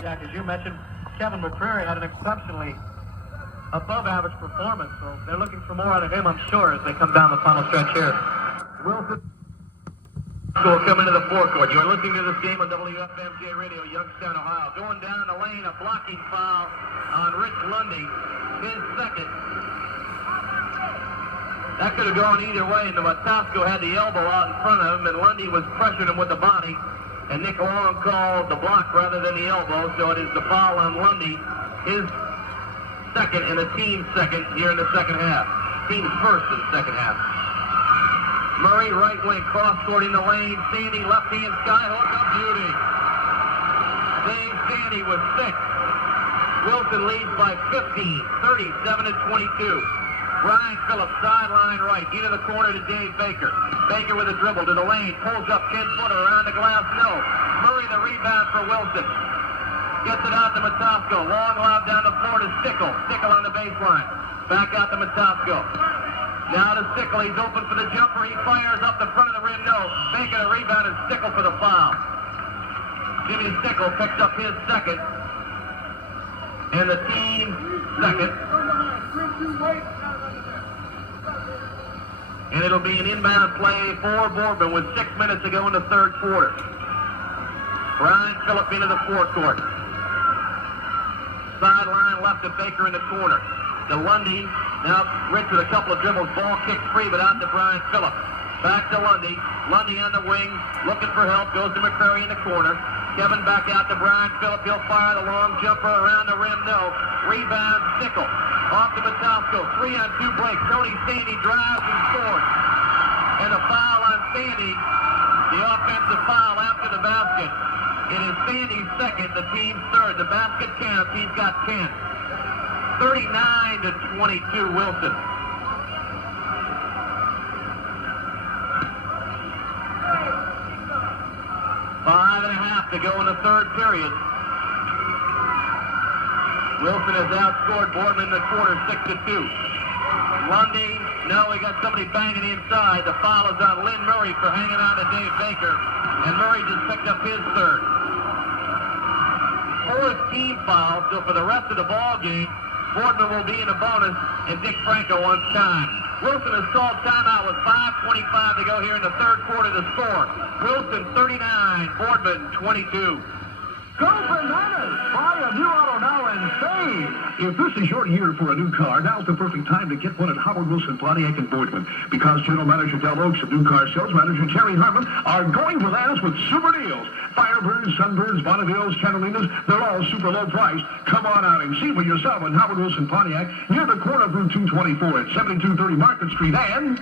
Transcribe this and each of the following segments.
Jack, as you mentioned, Kevin McCreary had an exceptionally above-average performance, so they're looking for more out of him, I'm sure, as they come down the final stretch here. Wilson will come into the forecourt. You're listening to this game on WFMJ Radio, Youngstown, Ohio. Going down the lane, a blocking foul on Rich Lundy, his second. That could have gone either way, and Motosko had the elbow out in front of him, and Lundy was pressuring him with the body, and Nick Long called the block rather than the elbow, so it is the foul on Lundy, his second and the team's second here in the second half. Team's first in the second half. Murray, right wing, cross-court in the lane. Sandy, left-hand skyhook, a beauty. Dave Sandy with 6. Wilson leads by 15, 37-22. Brian Phillips, sideline right, into the corner to Dave Baker. Baker with a dribble to the lane, pulls up 10-footer around the glass, no. Murray the rebound for Wilson. Gets it out to Motosko. Long lob down the floor to Stickle. Stickle on the baseline. Back out to Motosko. Now to Stickle. He's open for the jumper. He fires up the front of the rim. No. Baker the rebound and Stickle for the foul. Jimmy Stickle picks up his second. And the team second. And it'll be an inbound play for Boardman with 6 minutes to go in the third quarter. Brian Phillips into the forecourt. Sideline left to Baker in the corner. To Lundy. Now Rich with a couple of dribbles. Ball kicked free, but out to Brian Phillips. Back to Lundy. Lundy on the wing. Looking for help. Goes to McCreary in the corner. Kevin back out to Brian Phillips. He'll fire the long jumper around the rim. No. Rebound. Stickle. Off to Motosko. 3-on-2 break. Tony Sandy drives and scores. And a foul on Sandy. The offensive foul after the basket. It is Sandy's second, the team's third. The basket counts. He's got 10. 39-22 Wilson. Five and a half to go in the third period. Wilson has outscored Boardman in the quarter 6-2. Lundy, no, we got somebody banging inside. The foul is on Lynn Murray for hanging on to Dave Baker. And Murray just picked up his third. Fourth team foul, so for the rest of the ball game, Boardman will be in a bonus, and Dick Franco wants time. Wilson has called timeout with 5:25 to go here in the third quarter. The score: Wilson 39, Boardman 22. Go bananas! Buy a new auto now and save! If this is your year for a new car, now's the perfect time to get one at Howard Wilson Pontiac and Boardman. Because General Manager Del Oaks and new car sales manager Terry Harmon are going bananas with super deals. Firebirds, Sunbirds, Bonnevilles, Catalinas, they're all super low priced. Come on out and see for yourself at Howard Wilson Pontiac near the corner of Route 224 at 7230 Market Street and...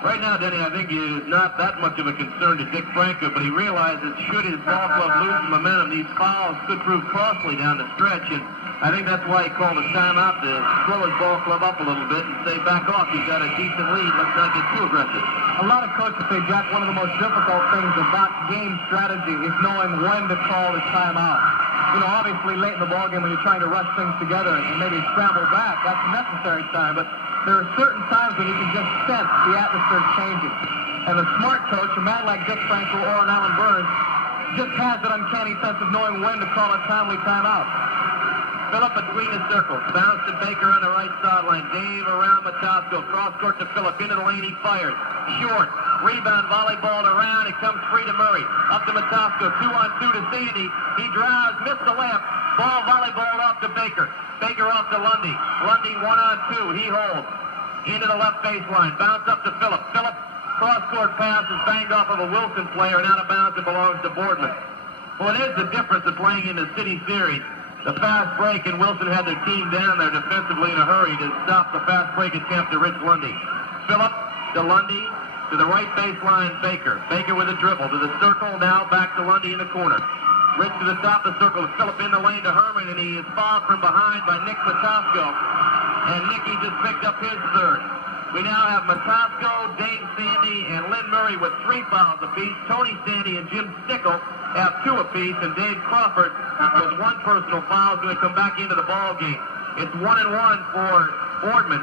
Right now, Denny, I think it's not that much of a concern to Dick Franco, but he realizes should his ball club lose momentum, these fouls could prove costly down the stretch, and I think that's why he called a timeout to slow his ball club up a little bit and say, back off, you've got a decent lead, let's not get too aggressive. A lot of coaches say, Jack, one of the most difficult things about game strategy is knowing when to call the timeout. You know, obviously late in the ballgame when you're trying to rush things together and maybe scramble back, that's a necessary time, but there are certain times when you can just sense the atmosphere changing. And a smart coach, a man like Dick Franco or an Alan Burns, just has that uncanny sense of knowing when to call a timely timeout. Phillip between the circles. Bounce to Baker on the right sideline. Dave around Motosko. Cross court to Phillip. Into the lane. He fires. Short. Rebound. Volleyball around. It comes free to Murray. Up to Motosko. 2-on-2 to Sandy. He drives. Missed the layup. Ball volleyball off to Baker. Baker off to Lundy. Lundy 1-on-2. He holds. Into the left baseline. Bounce up to Phillip. Phillip. Cross-court pass is banged off of a Wilson player and out of bounds. It belongs to Boardman. Well, it is the difference of playing in the city series. The fast break, and Wilson had their team down there defensively in a hurry to stop the fast break attempt to Rich Lundy. Phillip to Lundy to the right baseline, Baker. Baker with a dribble to the circle, now back to Lundy in the corner. Rich to the top of the circle, Phillip in the lane to Herman, and he is fouled from behind by Nick Motosko. And Nicky just picked up his third. We now have Motosko, Dave Sandy, and Lynn Murray with 3 fouls apiece. Tony Sandy and Jim Stickle have 2 apiece, and Dave Crawford with 1 personal foul is going to come back into the ball game. It's 1-1 for Boardman,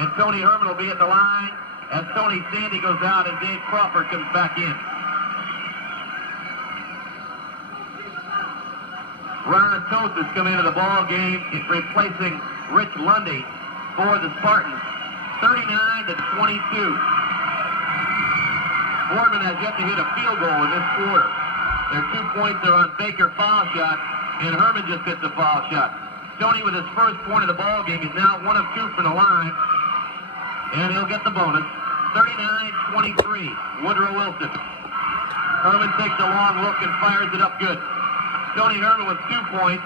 and Tony Herman will be at the line as Tony Sandy goes out and Dave Crawford comes back in. Ron Toth has come into the ball game, replacing Rich Lundy for the Spartans. 39-22. Boardman has yet to hit a field goal in this quarter. Their 2 points are on Baker foul shot, and Herman just hits a foul shot. Tony with his first point of the ball game. He's now 1 of 2 from the line, and he'll get the bonus. 39-23. Woodrow Wilson. Herman takes a long look and fires it up good. Tony Herman with 2 points.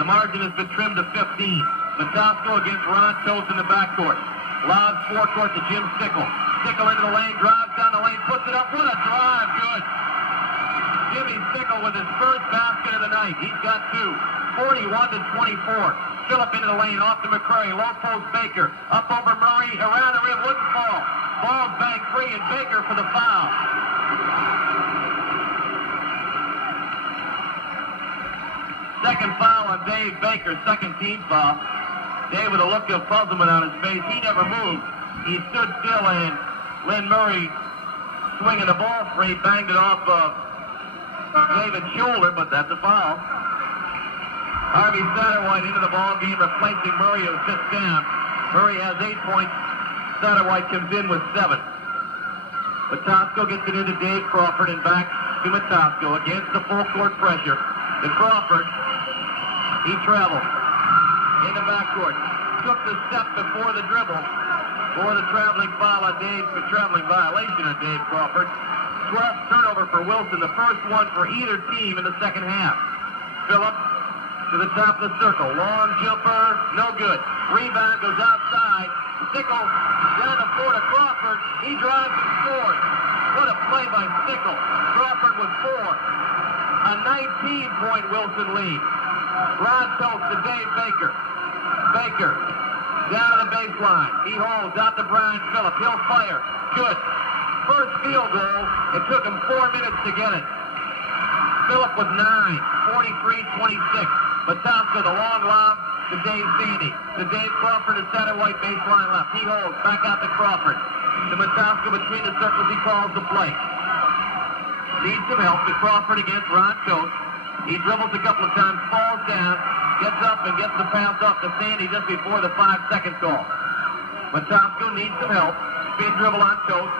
The margin has been trimmed to 15. Motosko against Ron Toth in the backcourt. Lobs forecourt to Jim Stickle. Stickle into the lane, drives down the lane, puts it up. What a drive, good. Jimmy Stickle with his first basket of the night. He's got 2. 41-24. Phillip into the lane, off to McCurry. Low post Baker. Up over Murray, around the rim, wouldn't fall. Ball's banked free, and Baker for the foul. Second foul on Dave Baker, second team foul. Dave with a look of puzzlement on his face. He never moved. He stood still, and Lynn Murray swinging the ball free, banged it off of David's shoulder, but that's a foul. Harvey Satterwhite into the ball game, replacing Murray, who sits down. Murray has 8 points. Satterwhite comes in with 7. Motosko gets it into Dave Crawford and back to Motosko against the full court pressure. To Crawford. He traveled in the backcourt. Took the step before the dribble for the traveling foul on Dave, the traveling violation on Dave Crawford. 12th turnover for Wilson, the first one for either team in the second half. Phillip to the top of the circle. Long jumper, no good. Rebound goes outside. Stickle down the floor to Crawford. He drives and scores. What a play by Stickle. Crawford with 4. A 19-point Wilson lead. Ron Toth to Dave Baker. Baker down to the baseline. He holds out to Brian Phillip. He'll fire. Good. First field goal. It took him 4 minutes to get it. Phillip with 9. 43-26. Motosko the long lob to Dave Sandy. To Dave Crawford to Satterwhite baseline left. He holds. Back out to Crawford. To Motosko between the circles. He calls the play. Needs some help to Crawford against Ron Toth. He dribbles a couple of times, falls down, gets up and gets the pass off to Sandy just before the 5-second call. Motosko needs some help. Spin dribble on Toth.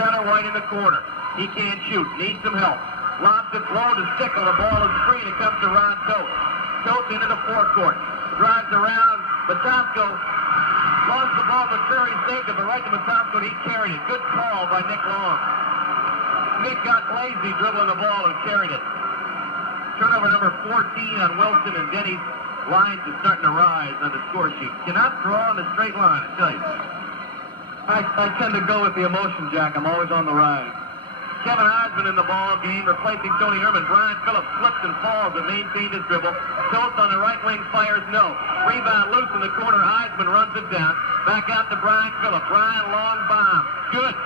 Satterwhite in the corner. He can't shoot. Needs some help. Lobs it low to Stickle. The ball is free and it comes to Ron Toth. Toth into the forecourt. Drives around. Motosko lost the ball. McCurry saved it, but right to Motosko and he carried it. Good call by Nick Long. Nick got lazy dribbling the ball and carried it. Turnover number 14 on Wilson, and Denny's lines is starting to rise on the score sheet. Cannot draw on the straight line, I tell you. I tend to go with the emotion, Jack. I'm always on the rise. Kevin Osmond in the ball game, replacing Tony Herman. Brian Phillips slips and falls and maintained his dribble. Toth on the right wing fires no. Rebound loose in the corner. Osmond runs it down. Back out to Brian Phillips. Brian long bomb. Good.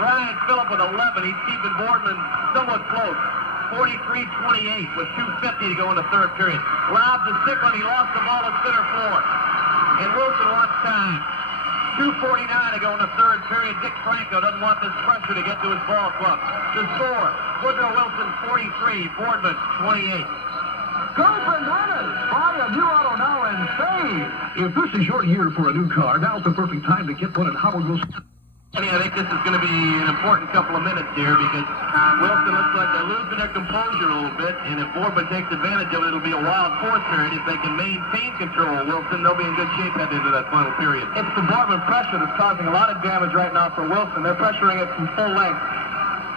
Brian Phillip with 11. He's keeping Boardman somewhat close. 43-28 with 2:50 to go in the third period. Lobs to Stickle, and he lost the ball at center floor. And Wilson wants time. 2:49 to go in the third period. Dick Franco doesn't want this pressure to get to his ball club. The score, Woodrow Wilson 43, Boardman 28. Go bananas! Buy a new auto now and save! If this is your year for a new car, now's the perfect time to get one at Howard Wilson. I think this is going to be an important couple of minutes here because Wilson looks like they're losing their composure a little bit, and if Boardman takes advantage of it, it'll be a wild fourth period. If they can maintain control of Wilson, they'll be in good shape heading into that final period. It's the Boardman pressure that's causing a lot of damage right now for Wilson. They're pressuring it from full length.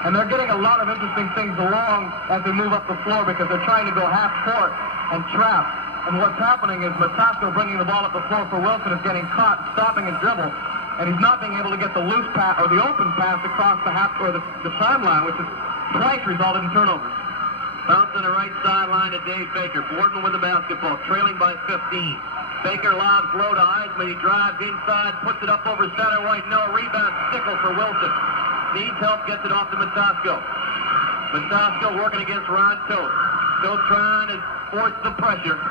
And they're getting a lot of interesting things along as they move up the floor because they're trying to go half court and trap. And what's happening is Motosko bringing the ball up the floor for Wilson is getting caught, stopping his dribble. And he's not being able to get the loose pass or the open pass across the half or the timeline, which is twice resulted in turnovers. Bounce on the right sideline to Dave Baker. Boardman with the basketball, trailing by 15. Baker lobs low to Eisman. He drives inside, puts it up over Satterwhite. No, rebound, Stickle for Wilson. Needs help, gets it off to Motosko. Motosko working against Ron Toth. Toth trying to force the pressure.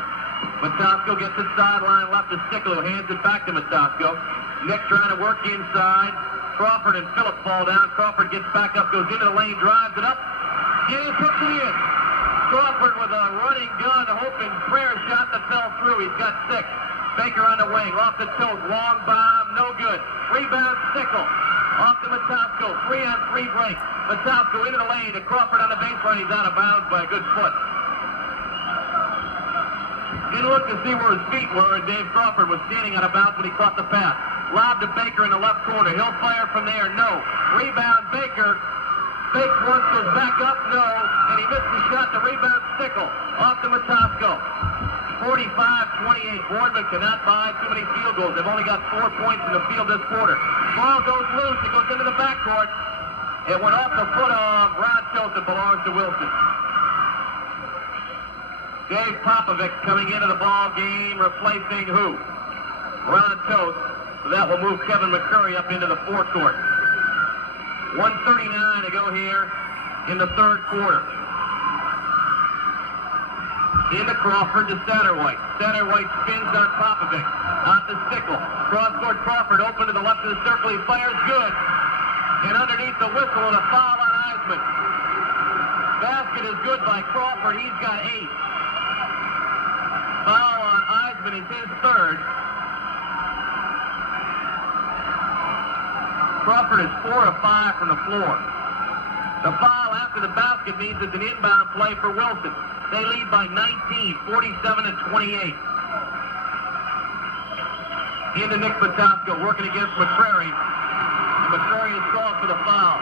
Motosko gets it sideline left to Stickle, who hands it back to Motosko. Nick trying to work inside. Crawford and Phillip fall down. Crawford gets back up, goes into the lane, drives it up. Denny puts it in. Crawford with a running gun, hoping prayer shot that fell through. He's got 6. Baker on the wing, off the toes, long bomb, no good. Rebound, Stickle. Off to Motosko, 3-on-3 break. Motosko into the lane to Crawford on the baseline. He's out of bounds by a good foot. Didn't look to see where his feet were, and Dave Crawford was standing out of bounds when he caught the pass. Lob to Baker in the left corner. He'll fire from there. No. Rebound, Baker. Fakes once, goes back up. No. And he missed the shot. The rebound, Stickle. Off to Motosko. 45-28. Boardman cannot buy too many field goals. They've only got 4 points in the field this quarter. Ball goes loose. It goes into the backcourt. It went off the foot of Ron Toth. It belongs to Wilson. Dave Popovic coming into the ball game, replacing who? Ron Toth. So that will move Kevin McCurry up into the forecourt. 1:39 to go here in the third quarter. Into Crawford to Satterwhite. Satterwhite spins on Popovic. Out to Stickle. Cross-court Crawford open to the left of the circle. He fires good. And underneath the whistle and a foul on Eisman. Basket is good by Crawford. He's got 8. Foul on Eisman is his 3rd. Crawford is 4 of 5 from the floor. The foul after the basket means it's an inbound play for Wilson. They lead by 19, 47-28. Into Nick Motosko, working against McCrary. And McCrary is called for the foul.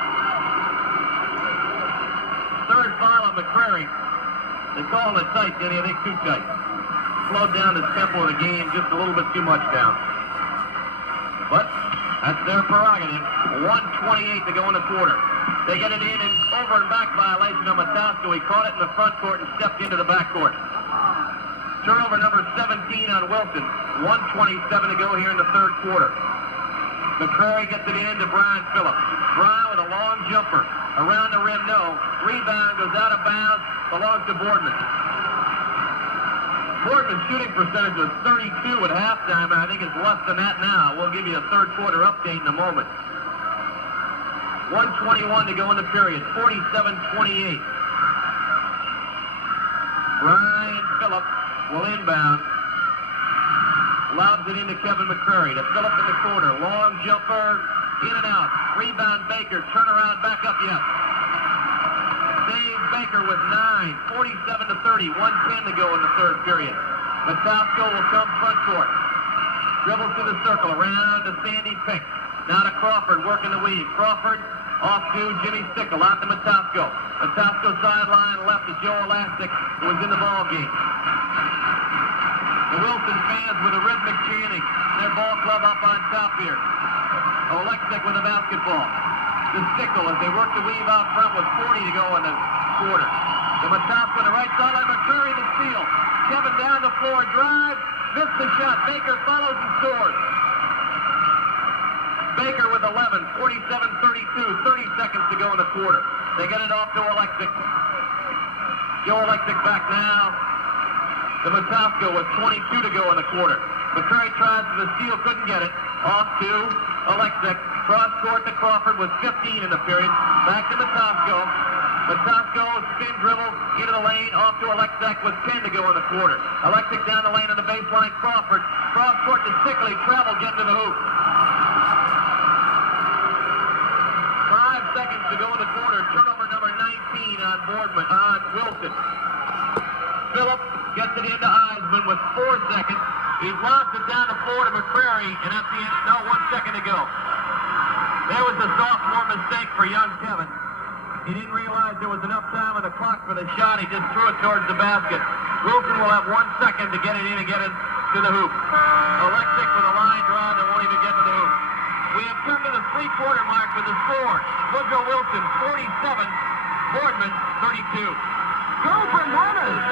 3rd foul on McCrary. They call it tight, Denny. I think too tight. Slowed down the tempo of the game just a little bit too much down. But that's their prerogative. 1:28 to go in the quarter. They get it in and over and back violation of Motosko. He caught it in the front court and stepped into the back court. Turnover number 17 on Wilson. 1:27 to go here in the third quarter. McCrary gets it in to Brian Phillips. Brian with a long jumper. Around the rim, no. Rebound goes out of bounds. Belongs to Boardman. Boardman's shooting percentage was 32 at halftime, and I think it's less than that now. We'll give you a third quarter update in a moment. 1:21 to go in the period. 47-28. Brian Phillips will inbound. Lobs it into Kevin McCrary. To Phillips in the corner. Long jumper. In and out. Rebound Baker. Turnaround back up. Yes. Dave Baker with 9. 47-30. 1:10 to go in the third period. Motosko will come front court. Dribbles to the circle. Around to Sandy Pick. Now to Crawford working the weave. Crawford off to Jimmy Stickle. Out to Motosko. Motosko sideline left to Joe Elastic, who was in the ball game. The Wilson fans with a rhythmic chanting. Their ball club up on top here. Oleksiak with the basketball. The Stickle as they work the weave out front with 40 to go in the quarter. The Motosko on the right sideline. McCurry the steal. Kevin down the floor. Drive. Missed the shot. Baker follows and scores. Baker with 11. 47-32. 30 seconds to go in the quarter. They get it off to Oleksiak. Joe Oleksiak back now. The Motosko with 22 to go in the quarter. McCurry tries for the steal, couldn't get it. Off to Oleksiak. Cross court to Crawford with 15 in the period. Back to Motosko. Motosko spin dribble into the lane. Off to Oleksiak with 10 to go in the quarter. Oleksiak down the lane on the baseline. Crawford. Cross court to Stickle. He traveled getting to the hoop. 5 seconds to go in the quarter. Turnover number 19 on Boardman, on Wilson. Phillips gets it into Eisman with 4 seconds. He's lost it down the floor to McCrary, and at the end, no, 1 second to go. There was a sophomore mistake for young Kevin. He didn't realize there was enough time on the clock for the shot. He just threw it towards the basket. Wilson will have 1 second to get it in and get it to the hoop. Oleksiak with a line draw that won't even get to the hoop. We have come to the three-quarter mark with the score. Woodrow Wilson, 47. Boardman, 32. Go Bananas!